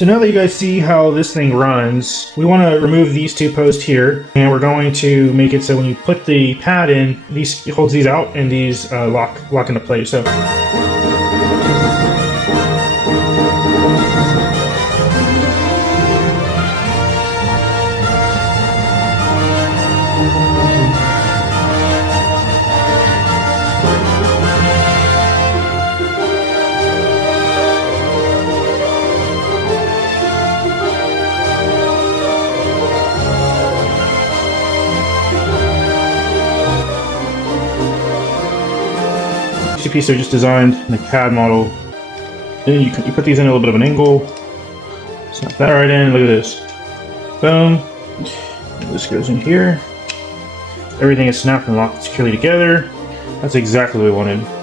So now that you guys see how this thing runs, we want to remove these two posts here, and we're going to make it so when you put the pad in, it holds these out and these lock into place. So two pieces are just designed in the CAD model. Then you put these in a little bit of an angle. Snap that right in. Look at this. Boom. And this goes in here. Everything is snapped and locked securely together. That's exactly what we wanted.